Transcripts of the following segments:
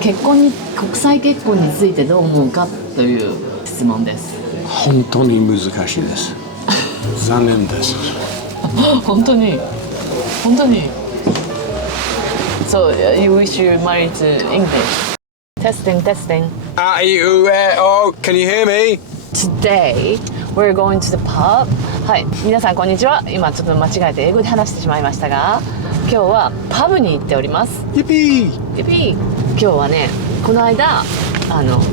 結際結婚についてどう思うかという質問です。本当に難しいです。残念です。本当に So you wish you married to English? Testing. Are you oh, can you hear me? Today we're going to the pub. はい、皆さんこんにちは。今ちょっと間違えて英語で話してしまいましたが、今日はパブに行っております。ユピー。今日はね、この間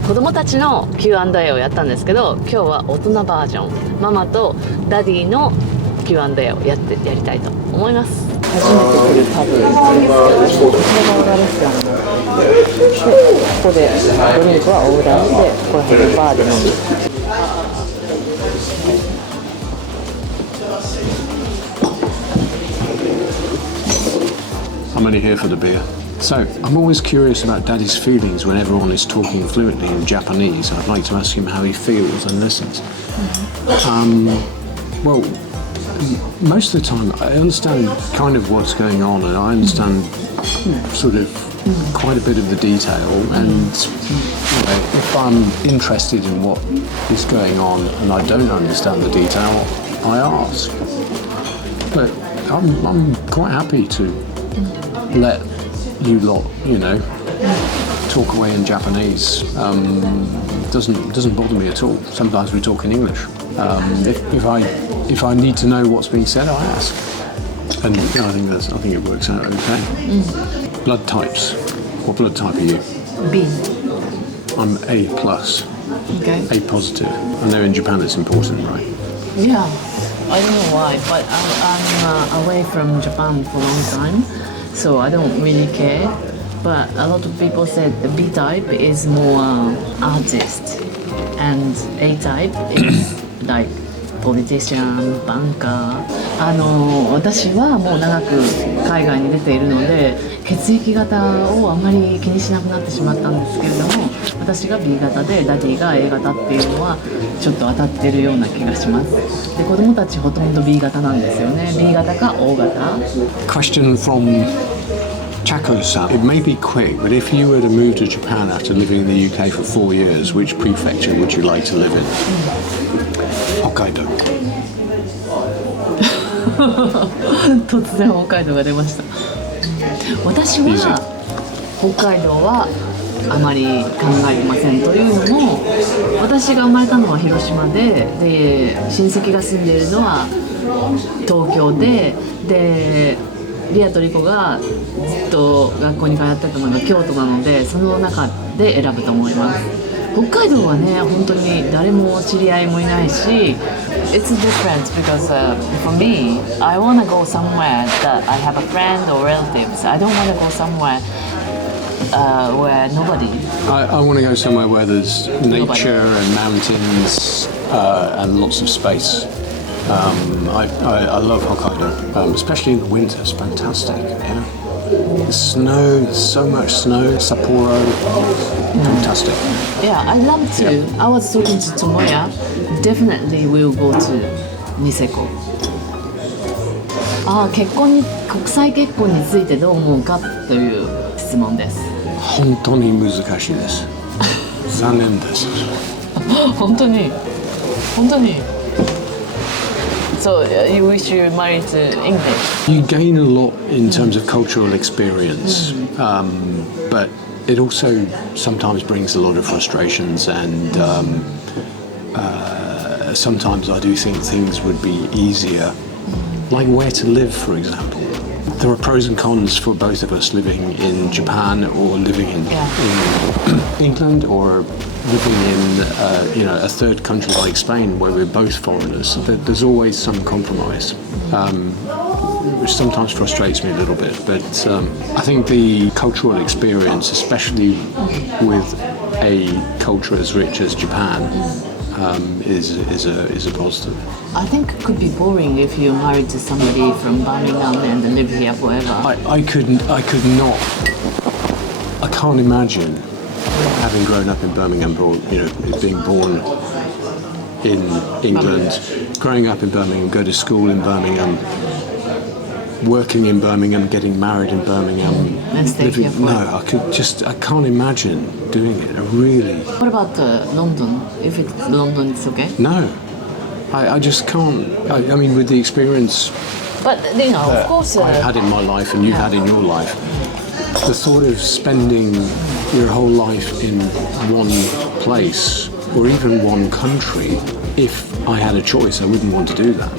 子供たちの Q&A をやったんですけど、今日は大人バージョン、ママとダディの Q&A をやりたいと思います。初めて来るパブなんですけども、こちらがオーダーレストランで、ここでドリンクはオーダーで、ここら辺のバーで飲む。I'm only here for the beer. So, I'm always curious about Daddy's feelings when everyone is talking fluently in Japanese. I'd like to ask him how he feels and listens. Well, most of the time I understand kind of what's going on, and I understand sort of quite a bit of the detail, and if I'm interested in what is going on and I don't understand the detail, I ask. But I'm quite happy to let you lot, talk away in Japanese. Doesn't bother me at all. Sometimes we talk in English. If I need to know what's being said, I ask. And I think it works out okay. Blood types. What blood type are you? B. I'm A plus. Okay. A positive. I know in Japan it's important, right? Yeah. I don't know why, but I'm away from Japan for a long time, so I don't really care. But a lot of people said the B type is more artist, and A type is like politician, banker. 私はもう長く海外に出ているので、血液型をあまり気にしなくなってしまったんですけれども、私が B 型でダディが A 型っていうのはちょっと当たってるような気がします。で、子供たちほとんど B 型なんですよね。B 型か O 型。Question from Chaco-san. It may be quick, but if you were to move to Japan after living in the UK for 4 years, which prefecture would you like to live in? Hokkaido. 突然北海道が出ました。私は北海道はあまり考えてません。というのも、私が生まれたのは広島で、親戚が住んでいるのは東京で、リアとリコがずっと学校に通ってたのが京都なので、その中で選ぶと思います。北海道はね、本当に誰も知り合いもいないし、It's different because for me, I want to go somewhere that I have a friend or relatives. I don't want to go somewhere where nobody. I want to go somewhere where there's nature and mountains and lots of space. I love Hokkaido, especially in the winter. It's fantastic. The snow, there's so much snow. Sapporo, fantastic. Yeah, I love to. Yeah. I was talking to Tomoya. Definitely we'll go to Niseko. 国際結婚についてどう思うかという質問です。本当に難しいです。残念です。本当に So you wish you married to English? You gain a lot in terms of cultural experience, but it also sometimes brings a lot of frustrations, and sometimes I do think things would be easier, like where to live, for example. There are pros and cons for both of us living in Japan or living in England, or living in a third country like Spain where we're both foreigners. There's always some compromise, which sometimes frustrates me a little bit, but I think the cultural experience, especially with a culture as rich as Japan, is a positive. I think it could be boring if you're married to somebody from Birmingham and live here forever. I can't imagine having grown up in Birmingham, or being born in England, growing up in Birmingham, go to school in Birmingham, working in Birmingham, getting married in Birmingham, And stay here for- no, I can't imagine doing it. I really, What about London? If it's London, it's okay. no. I just can't. I mean, with the experience But you know, of course, I've had in my life and you've had in your life, the thought of spending your whole life in one place or even one country, if I had a choice, I wouldn't want to do that.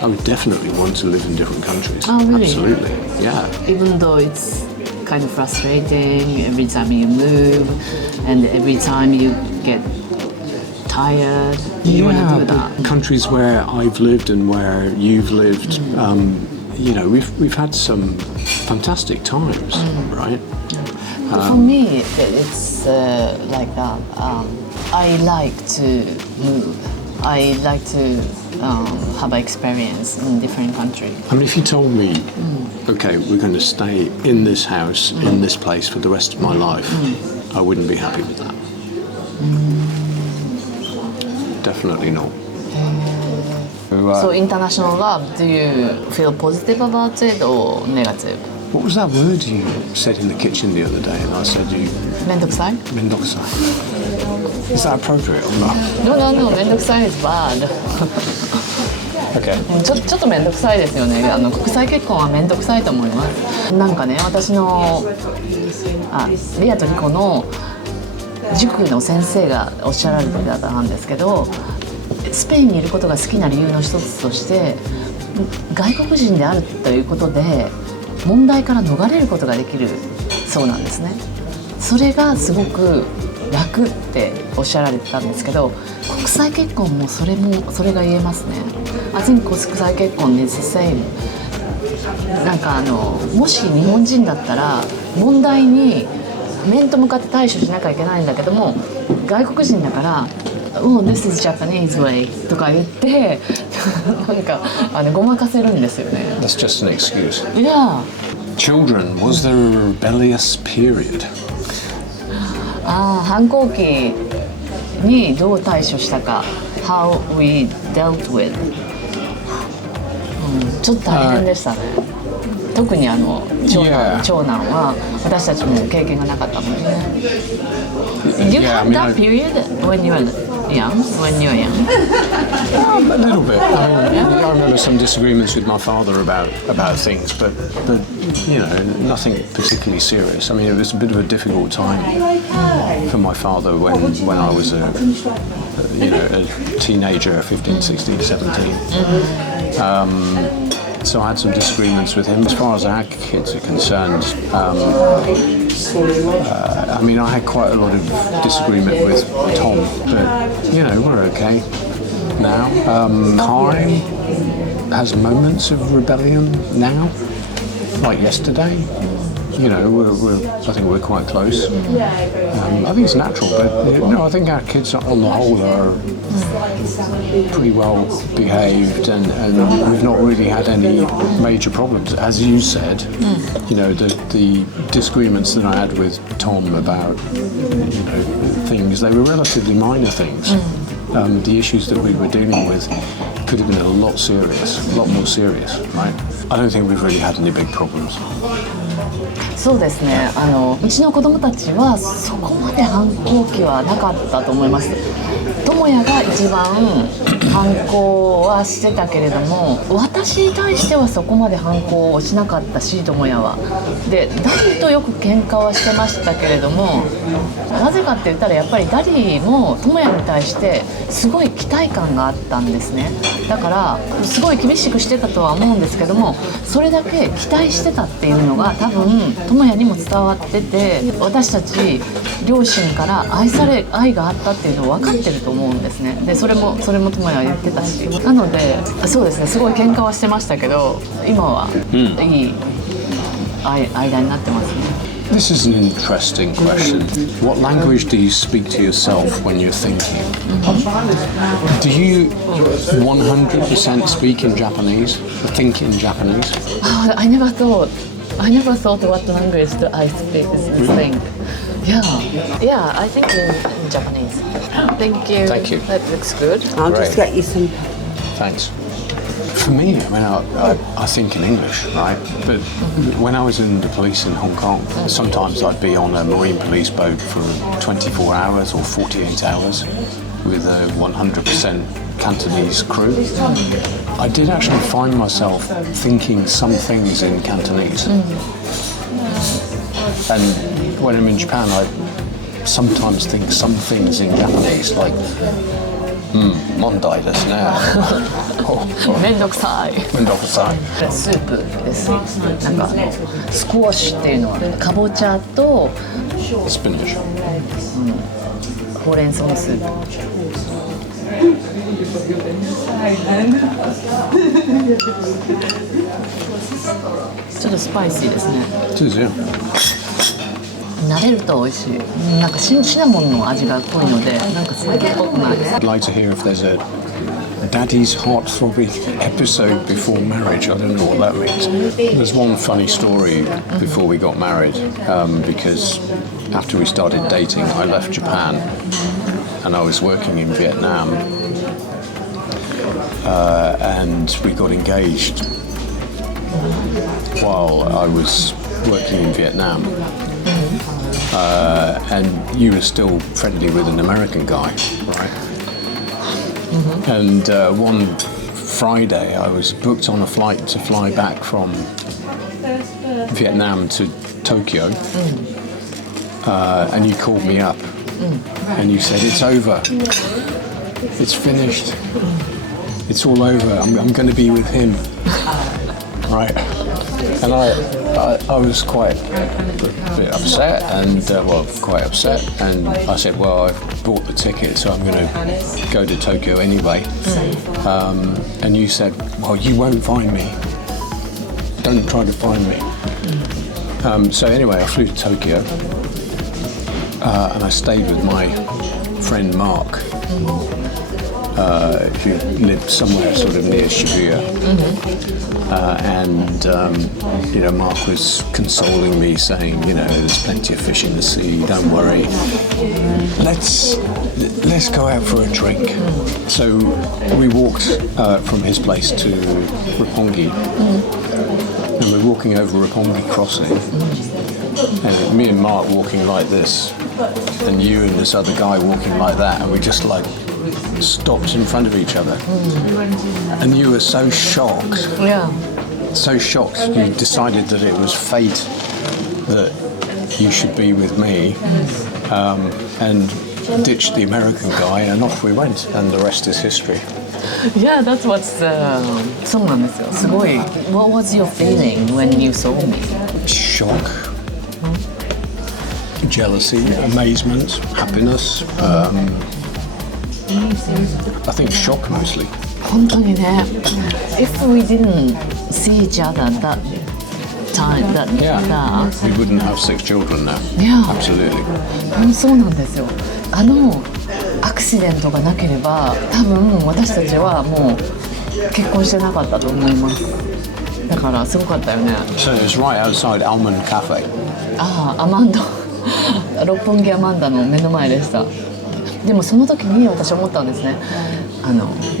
I would definitely want to live in different countries. Oh, really? Absolutely, yeah. even though it's kind of frustrating every time you move and every time you get tired, you want to do that. but countries where I've lived and where you've lived, you know, we've had some fantastic times, right? But for me, it's like that. I like to move. I like to have experience in different countries. I mean, if you told me, okay, we're going to stay in this house, in this place for the rest of my life, I wouldn't be happy with that. Definitely not. So international love, do you feel positive about it or negative? What was that word you said in the kitchen the other day? And I said you... めんどくさい? Mendoza. Is that appropriate or not? No, めんどくさい is bad. Okay. ちょっとめんどくさいですよね。国際結婚はめんどくさいと思います。なんかね、私のリアとリコの塾の先生がおっしゃられてたんですけど、スペインにいることが好きな理由の一つとして外国人であるということで問題から逃れることができるそうなんですね。それがすごく楽っておっしゃられてたんですけど、国際結婚もそれが言えますね。I think 国際結婚 is the same。なんかもし日本人だったら問題に面と向かって対処しなきゃいけないんだけども、外国人だから「Oh, this is Japanese way」とか言ってなんかごまかせるんですよね。 That's just an excuse. Yeah. Children, was there a rebellious period? 反抗期にどう対処したか How we dealt with、ちょっと大変でしたね。特に長男は私たちも経験がなかったのでね。Do you have that period when you were young? When you were young? A little bit. I mean, I remember some disagreements with my father about things, but you know, nothing particularly serious. I mean, it was a bit of a difficult time for my father when I was a teenager, 15, 16, 17. So I had some disagreements with him. As far as our kids are concerned, I mean, I had quite a lot of disagreement with Tom, but you know, we're okay now. Kai has moments of rebellion now, like yesterday. You know, I think we're quite close. I think it's natural, but no, I think our kids on the whole are pretty well behaved, and we've not really had any major problems. As you said, you know, the disagreements that I had with Tom about, you know, things, they were relatively minor things. The issues that we were dealing with could have been a lot more serious, right? I don't think we've really had any big problems. そうですね。うちの子供たちはそこまで反抗期はなかったと思います。智也が一番反抗はしてたけれども、私に対してはそこまで反抗をしなかったし、智也は。で、ダディとよく喧嘩はしてましたけれども、なぜかって言ったらやっぱりダディも智也に対してすごい期待感があったんですね。だからすごい厳しくしてたとは思うんですけども、それだけ期待してたっていうのが多分智也にも伝わってて、私たち両親から愛があったっていうのを分かってると思うんですね。でそれも智也は言ってたし、なのでそうですね、すごい喧嘩はしてましたけど、今はいい間になってますね。This is an interesting question. What language do you speak to yourself when you're thinking? Do you 100% speak in Japanese, or think in Japanese? I never thought what language do I speak is think. Yeah, I think in Japanese. Thank you. Thank you. That looks good. I'll Great. just get you some. Thanks. For me, I mean, I think in English, right? But when I was in the police in Hong Kong, sometimes I'd be on a marine police boat for 24 hours or 48 hours with a 100% Cantonese crew. I did actually find myself thinking some things in Cantonese. And when I'm in Japan, I sometimes think some things in Japanese, like, 問題ですね。めんどくさい。めんどくさい。スープです。なんかスクワッシュっていうのはかぼちゃとスピナッチ、ほうれん草のスープ。ちょっとスパイシーですね。そうですよ。慣れると美味しい。なんかシナモンの味が濃いので、なんかスープっぽくない。I'd like to hear if there's a daddy's heart-throbbing episode before marriage. I don't know what that means. There's one funny story before we got married, because after we started dating, I left Japan and I was working in Vietnam, and we got engaged while I was working in Vietnam. And you were still friendly with an American guy, right? And one Friday I was booked on a flight to fly back from Vietnam to Tokyo, and you called me up and you said, it's over, it's finished, it's all over, I'm going to be with him, right? And I was quite a bit upset, and quite upset, and I said, well, I've bought the ticket, so I'm going to go to Tokyo anyway. And you said, well, you won't find me. Don't try to find me. So anyway, I flew to Tokyo, and I stayed with my friend Mark, who lived somewhere sort of near Shibuya. And Mark was consoling me, saying, there's plenty of fish in the sea, don't worry, let's go out for a drink. So we walked from his place to Roppongi, and we're walking over Roppongi crossing, and me and Mark walking like this, and you and this other guy walking like that, and we just like stopped in front of each other, and you were so shocked. Yeah. So shocked, you decided that it was fate that you should be with me, and ditched the American guy, and off we went, and the rest is history. Yeah, that's what's そうなんですよ。すごい。What was your feeling when you saw me? Shock, jealousy, amazement, happiness. I think shock mostly. 本当にね。If we didn't see each other that time, that we wouldn't have 6 children now. Yeah. Absolutely. そうなんですよ。アクシデントがなければ、多分私たちはもう結婚してなかったと思います。だからすごかったよね。So it's right outside Almond Cafe. アマンド六本木アマンダの目の前でした。でもその時に私思ったんですね。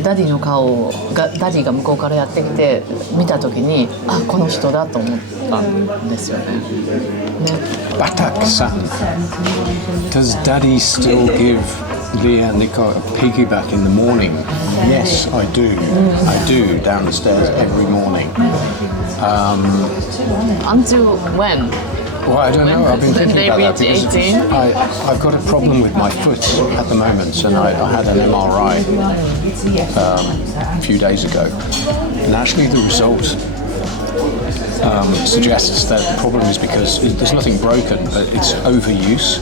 ダディの顔がダディが向こうからやってきて見た時にこの人だと思ったんですよね。Batak-san, does Daddy still give Lialico a piggyback in the morning? Yes, I do. I do downstairs every morning. Until when? Well, I don't know. I've been thinking about that because 18? I've got a problem with my foot at the moment, and I had an MRI a few days ago, and actually the result suggests that the problem is because there's nothing broken, but it's overuse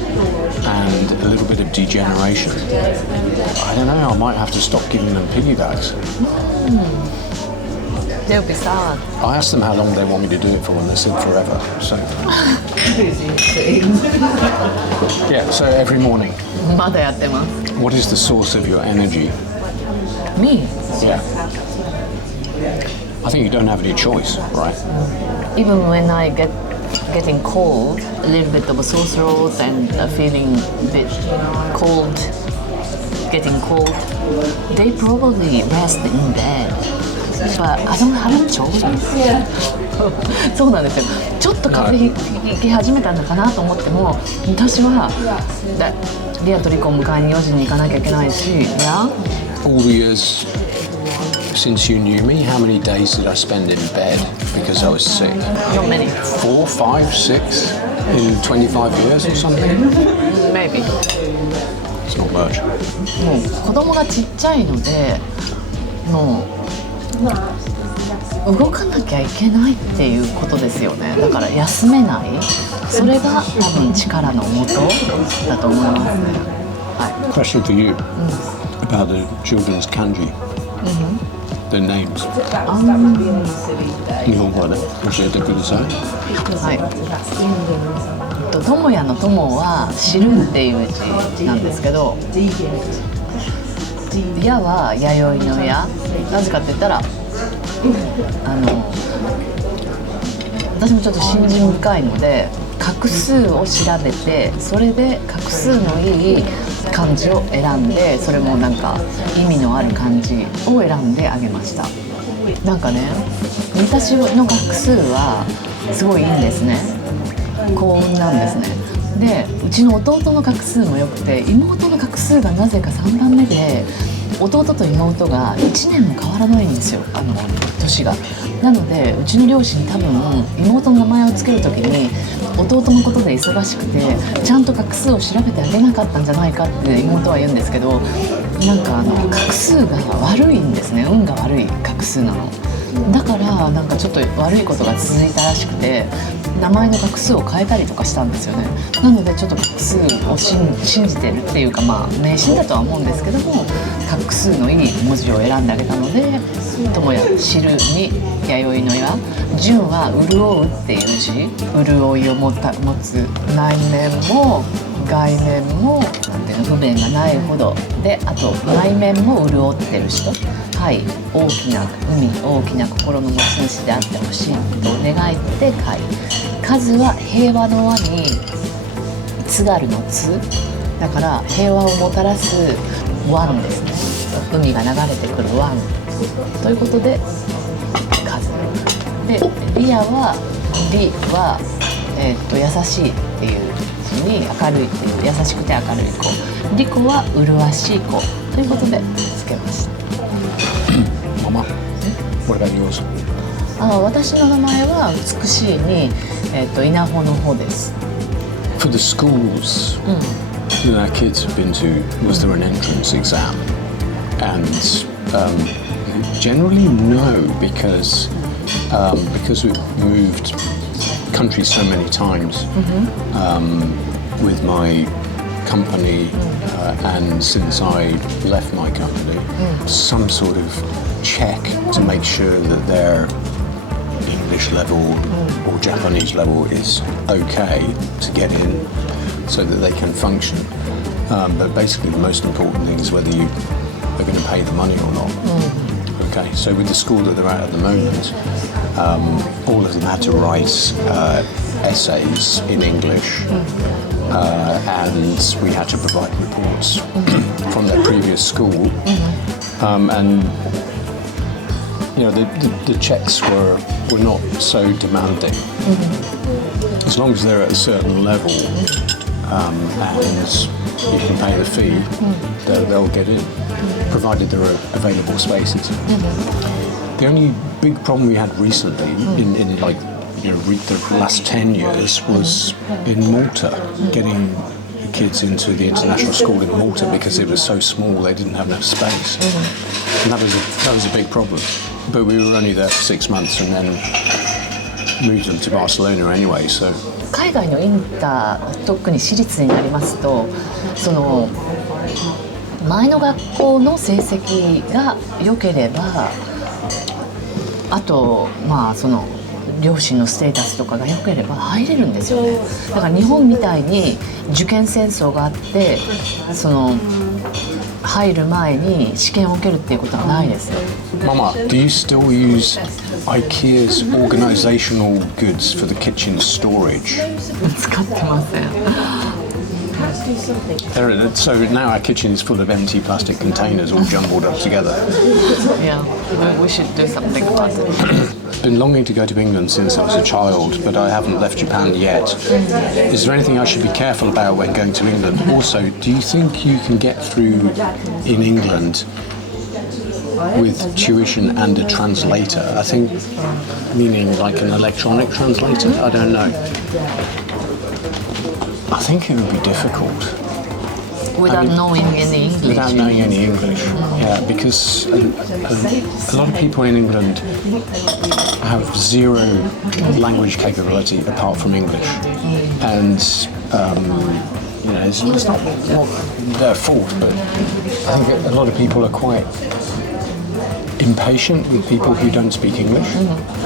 and a little bit of degeneration. I don't know. I might have to stop giving them piggybacks. They'll be sad. I asked them how long they want me to do it for, and they said forever. So yeah, so every morning. まだやってます。 What is the source of your energy? Me? Yeah. I think you don't have any choice, right? Even when I getting cold, a little bit of a sore throat and feeling a bit cold, getting cold, they probably rest in bed. But I don't have children. そうなんですよ。ちょっと風邪ひき始めたのかなと思っても、私はリアとリコを迎えに4時に行かなきゃいけないし、All the years since you knew me, how many days did I spend in bed because I was sick? Not many. 4, 5, 6 in 25 years or something? Maybe. It's not much. もう子供がちっちゃいので、もう動かなきゃいけないっていうことですよね。だから休めない。それが多分力の元だと思いますね。はい。Question for you about the children's kanji. The names. 日本語で教えてください。はい。智也の友は知るっていう字なんですけど、矢は弥生の矢。なぜかって言ったら、私もちょっと信心深いので画数を調べて、それで画数のいい漢字を選んで、それもなんか意味のある漢字を選んであげました。なんかね、私の画数はすごいいいんですね。幸運なんですね。で、うちの弟の画数も良くて、妹の画数がなぜか3番目で、弟と妹が1年も変わらないんですよ、年が。なのでうちの両親多分妹の名前を付ける時に弟のことで忙しくてちゃんと画数を調べてあげなかったんじゃないかって妹は言うんですけど、なんか画数が悪いんですね。運が悪い画数なの。だからなんかちょっと悪いことが続いたらしくて、名前の画数を変えたりとかしたんですよね。なのでちょっと画数を信じてるっていうか、まあ迷信だとは思うんですけども、画数のいい文字を選んであげたので、友也知るに弥生の矢、純は潤うっていう字、潤いを持つ、内面も外面もなんていうの、不便がないほどで、あと内面も潤ってる人、はい、大きな海、大きな心の持ち主であってほしいと願いって書い、数は平和の輪に津軽の津だから平和をもたらす湾ですね。海が流れてくる湾ということで数で、リアはリは、優しいっていう字に明るいっていう、優しくて明るい子、リコは麗しい子ということでつけました。ママ、What about yours? 私の名前は美しいに、稲穂の穂です。 For the schools that our kids have been to, was there an entrance exam? And generally no, because we've moved countries so many times with my company, and since I left my company, some sort of check to make sure that their English level or Japanese level is okay to get in so that they can function. But basically the most important thing is whether you are going to pay the money or not. Okay, so with the school that they're at the moment, all of them had to write essays in English, and we had to provide reports from their previous school, and you know the checks were not so demanding. As long as they're at a certain level, and you can pay the fee, they'll get in, provided there are available spaces. The only big problem we had recently in like the last 10 years was in Malta, getting the kids into the international school in Malta, because it was so small they didn't have enough space, and that was a big problem. But we were only there for 6 months and then moved them to Barcelona anyway. So 海外のインター、特に私立になりますと、その前の学校の成績が良ければ、あとまあその両親のステータスとかが良ければ入れるんですよね。だから日本みたいに受験戦争があって、その入る前に試験を受けるっていうことはないですよ。Mama, do you still use IKEA's organisational goods for the kitchen storage? 使ってません。So now our kitchen is full of empty plastic containers all jumbled up together. Yeah, we should do something about it. Been longing to go to England since I was a child, but I haven't left Japan yet. Is there anything I should be careful about when going to England? Also, do you think you can get through in England with tuition and a translator? I think, meaning like an electronic translator? I don't know. I think it would be difficult. Without knowing any English. Without knowing any English, yeah, because a lot of people in England have zero language capability apart from English, and it's not their fault, but I think a lot of people are quite impatient with people who don't speak English.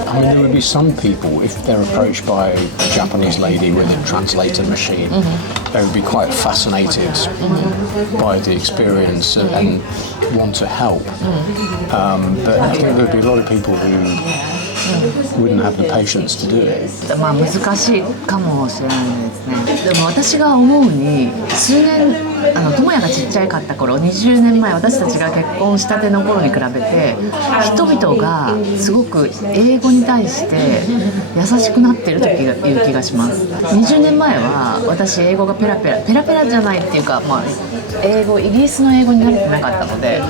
I mean, there would be some people, if they're approached by a Japanese lady with a translator machine, they would be quite fascinated by the experience and want to help. But I think there would be a lot of people who wouldn't have the patience to do it. まあ難しいかもしれないですね。でも私が思うに数年智也がちっちゃかった頃、20年前私たちが結婚したての頃に比べて人々がすごく英語に対して優しくなってるという気がします。20年前は私英語がペラペラじゃないっていうか、まあイギリスの英語に慣れてなかったので。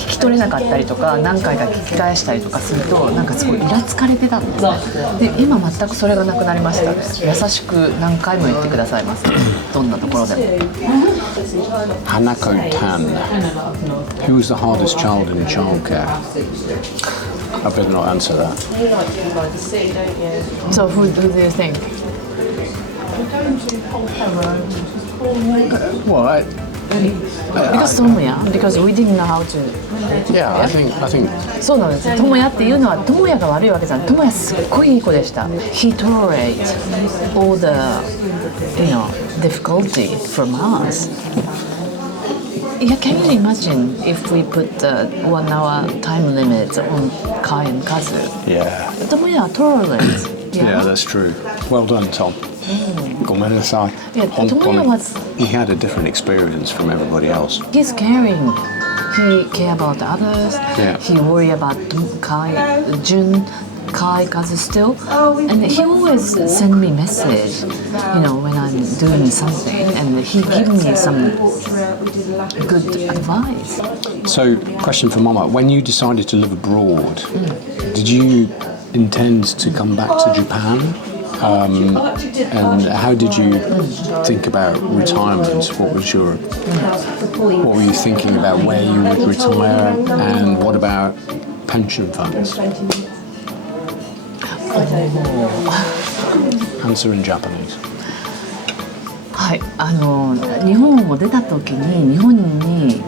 聞き取れなかったりとか何回か聞き返したりとかするとなんかすごいイラつかれてたんですね。で今全くそれがなくなりましたね。優しく何回も言ってくださいます。どんなところでも。Hanako Tan, who was the hardest child in childcare? I better not answer that. So who do you think? Well, Because Tomoya, because we didn't know how to. yeah, I think そうなんです。智也っていうのは智也が悪いわけじゃない。智也すっごいいい子でした。He tolerate all the, difficulty from us. Yeah, can you imagine if we put the 1 hour time limit on Kai and Kazu? yeah. Tomoya tolerates. Yeah, that's true. Well done, Tom. ごめんなさい。Tomoya was. He had a different experience from everybody else. He's caring. He care about others. Yeah. He worry about Kai, Jun, Kai, Kazu still, and he always send me message. When I'm doing something, and he give me some good advice. So, question for Mama: when you decided to live abroad, did you intend to come back to Japan? And how did you think about retirement? What were you thinking about where you would retire, and what about pension funds? Answer in Japanese. はい、日本を出た時に日本に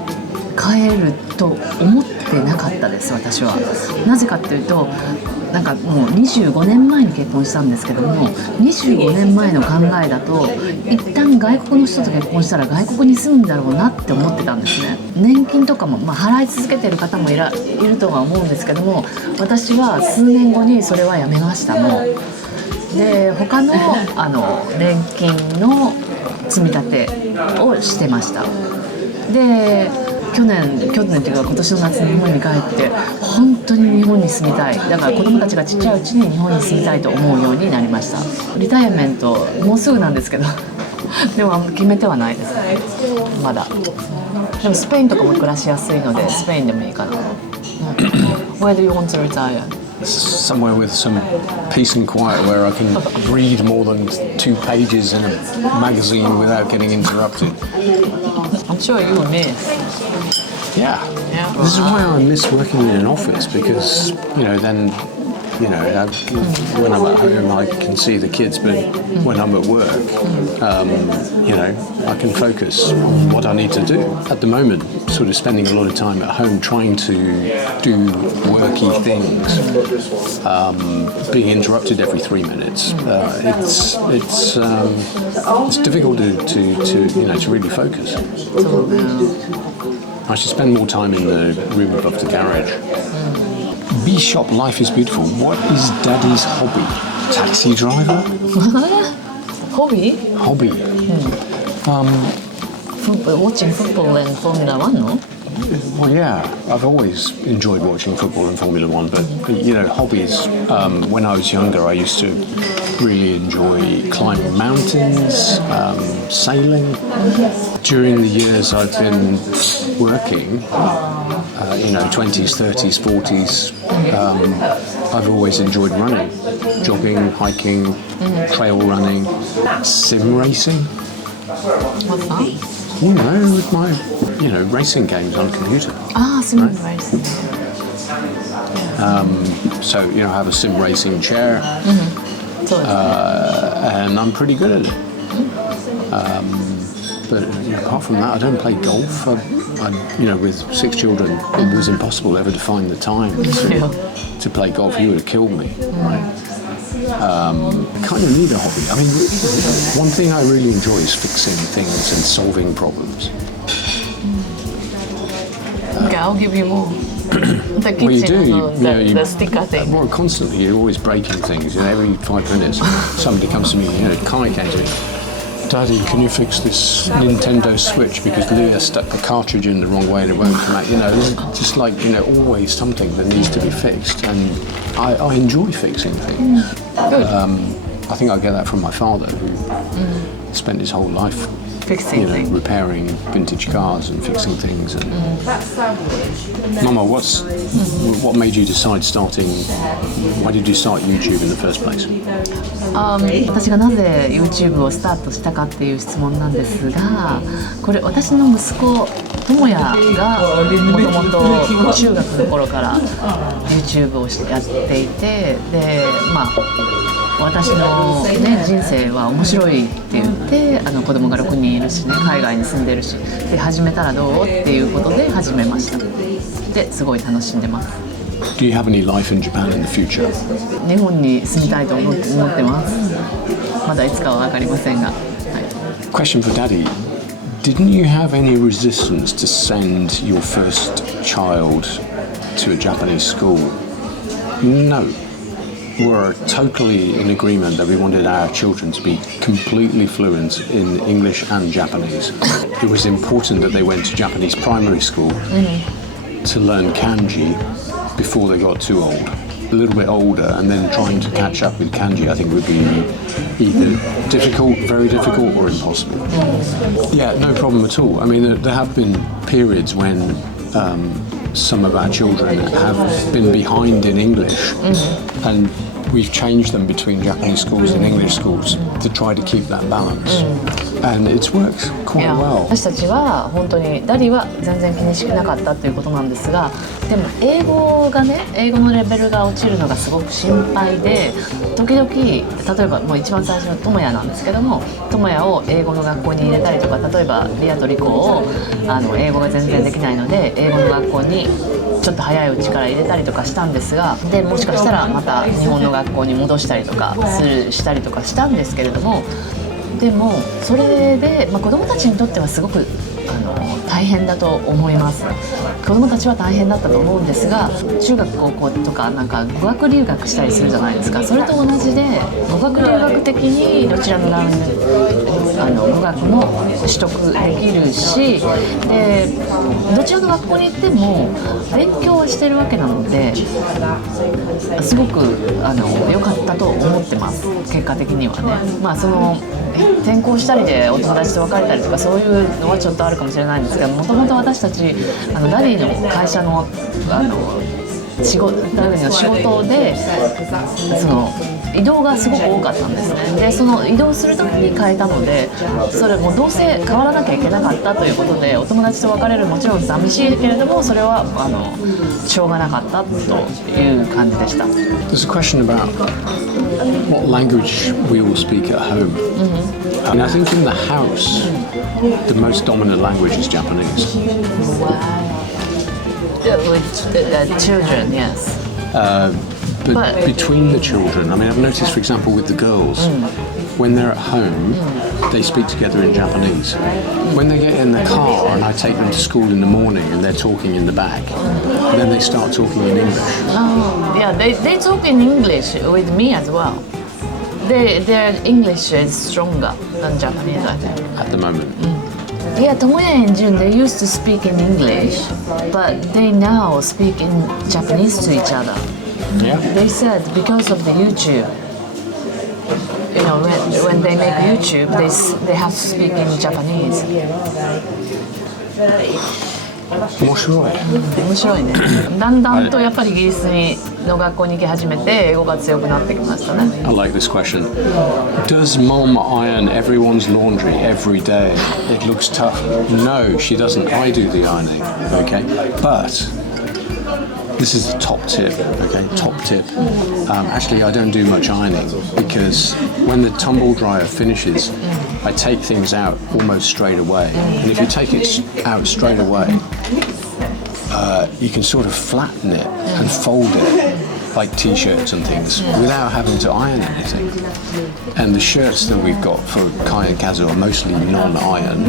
帰ると思ってなかったです私は。なぜかっていうとなんかもう25年前に結婚したんですけども25年前の考えだと一旦外国の人と結婚したら外国に住むんだろうなって思ってたんですね。年金とかも、払い続けてる方もいるとは思うんですけども私は数年後にそれはやめましたもう。で他の年金の積み立てをしてました。で去年っていうか今年の夏に日本に帰って本当に日本に住みたい。だから子供たちがちっちゃいうちに日本に住みたいと思うようになりました。リタイアメントもうすぐなんですけどでも決めてはないですねまだ。でもスペインとかも暮らしやすいのでスペインでもいいかな。Where do you want to retire? Somewhere with some peace and quiet where I can read more than 2 pages in a magazine without getting interrupted. I'm sure you will miss. Yeah. This is why I miss working in an office because, then, when I'm at home I can see the kids, but when I'm at work, I can focus on what I need to do. At the moment, sort of spending a lot of time at home trying to do worky things, being interrupted every 3 minutes. It's difficult to really focus. I should spend more time in the room above the garage. B-shop life is beautiful. What is Daddy's hobby? Taxi driver? Hobby? Hobby. Watching football and Formula One, no? Well, yeah, I've always enjoyed watching football and Formula One, but hobbies. When I was younger, I used to really enjoy climbing mountains, sailing. During the years I've been working, 20s, 30s, 40s, I've always enjoyed running, jogging, hiking, trail running, sim racing. What's that? With my, racing games on computer. Sim racing. So, I have a sim racing chair, and I'm pretty good at it. But apart from that, I don't play golf. With 6 children, it was impossible ever to find the time to play golf. You would have killed me, right? Kind of need a hobby. I mean, one thing I really enjoy is fixing things and solving problems. Okay, I'll give you more. The kitchen, Well, you do. The sticker thing. Well, constantly, you're always breaking things. Every 5 minutes, somebody comes to me. Kai came to me. Daddy, can you fix this Nintendo Switch because Leah stuck the cartridge in the wrong way and it won't come out? There's just always something that needs to be fixed, and I enjoy fixing things. Good. I think I get that from my father, who spent his whole life Fixing things. repairing vintage cars and fixing things. And Mama, what made you decide why did you start YouTube in the first place? 私がなぜ YouTube をスタートしたかっていう質問なんですが、これ私の息子智也がもともと中学の頃から YouTube をやっていて、で私の、人生は面白いって言って子供が6人いるしね、海外に住んでるし、で始めたらどうっていうことで始めました。ですごい楽しんでます。Do you have any life in Japan in the future? 日本に住みたいと思ってます。まだいつかは分かりませんが。Question for Daddy. Didn't you have any resistance to send your first child to a Japanese school? No. We're totally in agreement that we wanted our children to be completely fluent in English and Japanese. It was important that they went to Japanese primary school to learn kanji before they got too old. A little bit older, and then trying to catch up with kanji, I think, would be either difficult, very difficult, or impossible. Yeah, no problem at all. I mean, there have been periods when some of our children have been behind in English, and we've changed them between Japanese schools and English schools to try to keep that balance. And it's worked quite well. 私たちは本当にダディは全然気にしなかったということなんですが、でも英語のレベルが落ちるのがすごく心配で、時々例えばもう一番最初の智也なんですけども、智也を英語の学校に入れたりとか、例えばリアとリコを英語が全然できないので英語の学校にちょっと早いうちから入れたりとかしたんですが、でもしかしたらまた日本の学校に戻したりとかしたりとかしたんですけれども、でもそれで、子どもたちにとってはすごく大変だと思います。子どもたちは大変だったと思うんですが、中学高校とかなんか語学留学したりするじゃないですか。それと同じで語学留学的にどちらの語学も取得できるし、でどちらの学校に行っても勉強はしてるわけなので、すごく良かったと思ってます。結果的にはね。その転校したりでお友達と別れたりとかそういうのはちょっとあるかもしれないんですが、もともと私たちダディの会社の仕事でその移動がすごく多かったんですね。でその移動する時に変えたので、それもどうせ変わらなきゃいけなかったということで、お友達と別れるもちろん寂しいけれども、それはしょうがなかったという感じでした。 There's a question about what language we all speak at home. And I think in the house, the most dominant language is Japanese. With the children, yes. But between the children, I mean, I've noticed, for example, with the girls, when they're at home, they speak together in Japanese. When they get in the car and I take them to school in the morning and they're talking in the back, then they start talking in English. Oh, yeah, they talk in English with me as well. Their English is stronger. than Japanese, I think. at the moment. Yeah, Tomoya and Jun, they used to speak in English, but they now speak in Japanese to each other. Yeah. They said because of the YouTube, you know, when they make YouTube, they have to speak in Japanese. 面白い。面白いね。だんだんとやっぱりイギリスの学校に行き始めて英語が強くなってきましたね。I like this question. Does mom iron everyone's laundry every day? It looks tough. No, she doesn't. I do the ironing. Okay, but this is the top tip. Okay, top tip. Actually, I don't do much ironing because when the tumble dryer finishes, I take things out almost straight away. And if you take it out straight away, you can sort of flatten it and fold it like t-shirts and things without having to iron anything. And the shirts that we've got for Kai and Kazu are mostly non-iron.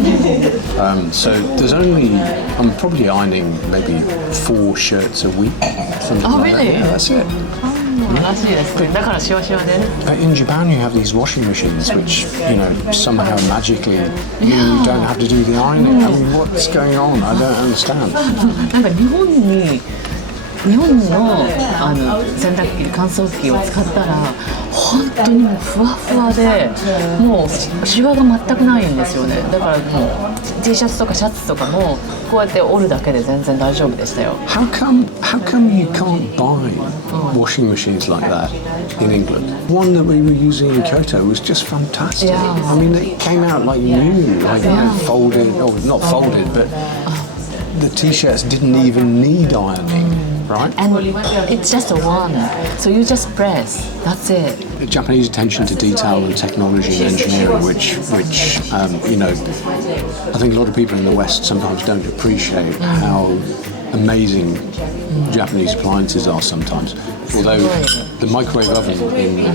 So I'm probably ironing maybe 4 shirts a week. Something Oh, like really? That. Yeah, that's it. らしいです。だからシワシワでね。In Japan, you have these washing machines, which somehow magically you don't have to do the ironing. I mean, what's going on? I don't understand. なんか日本の洗濯機乾燥機を使ったら本当にもうふわふわでもうシワが全くないんですよね。だからもう T シャツとかシャツとかもこうやって折るだけで全然大丈夫でしたよ。How come you can't buy washing machines like that in England? One that we were using in Kyoto was just fantastic. Yeah. I mean, it came out like new, like folded, or not folded, but the t-shirts didn't even need ironing. Right? And it's just a one, so you just press. That's it. The Japanese attention to detail and technology and engineering, which I think a lot of people in the West sometimes don't appreciate how amazing Japanese appliances are sometimes. Although the microwave oven in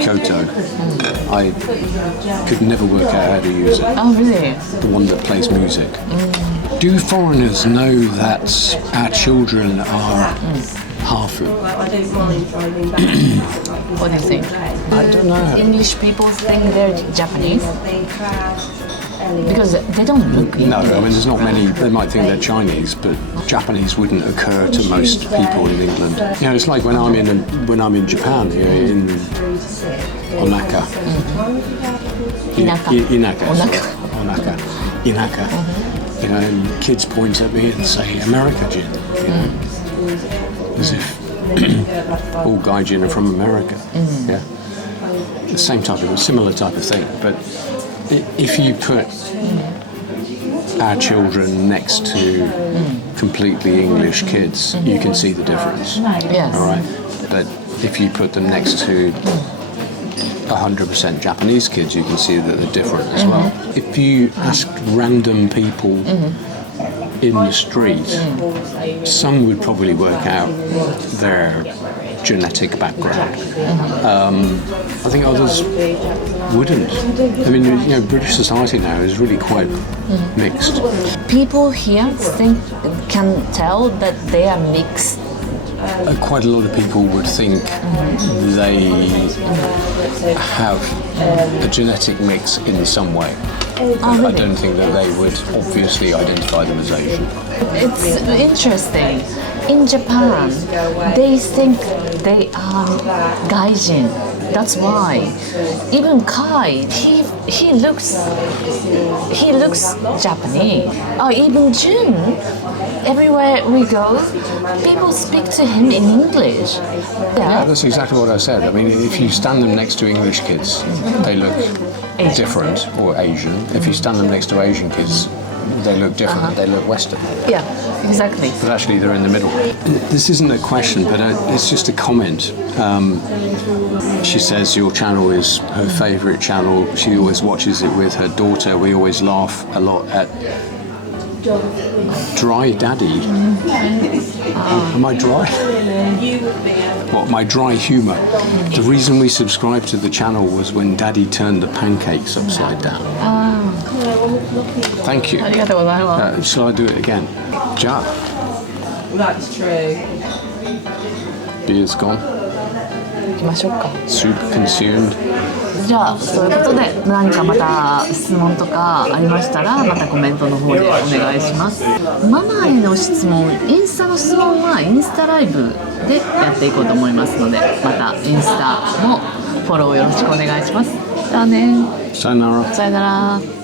Kyoto, I could never work out how to use it. Oh, really? The one that plays music. Do foreigners know that our children are Hafu? What do you think? I don't know. English people think they're Japanese because they don't look English. No, I mean there's not many. They might think they're Chinese, but Japanese wouldn't occur to most people in England. You know, it's like when I'm in Japan, in Onaka. Inaka. Inaka. You know, and kids point at me and say, America, Jin. You know, as if all gaijin are from America. Yeah. The similar type of thing. But if you put our children next to completely English kids, you can see the difference. Yes. All right. But if you put them next to 100% Japanese kids, you can see that they're different as well. If you ask random people in the street, some would probably work out their genetic background. I think others wouldn't. I mean, British society now is really quite mixed. People here can tell that they are mixed. Quite a lot of people would think they have a genetic mix in some way. I don't think that they would obviously identify them as Asian. It's interesting. In Japan, they think they are gaijin. That's why. Even Kai, he looks Japanese. Or even Jun, everywhere we go, people speak to him in English. Yeah, that's exactly what I said. I mean, if you stand them next to English kids, they look different, or Asian. If you stand them next to Asian kids, they look different. They look Western. Yeah, exactly. But actually, they're in the middle. This isn't a question, but it's just a comment. She says your channel is her favourite channel. She always watches it with her daughter. We always laugh a lot at Dry Daddy. Am I dry? What, my dry humour? The reason we subscribed to the channel was when Daddy turned the pancakes upside down. Thank you. ありがとうございます。 Shall I do it again? Ja. That's true. Beer's gone. 行きましょうか。 Soup consumed. じゃあそういうことで何かまた質問とかありましたらまたコメントの方でお願いします。ママへの質問、インスタの質問はインスタライブでやっていこうと思いますので、またインスタもフォローよろしくお願いします。じゃあね、Sayonara. さよなら。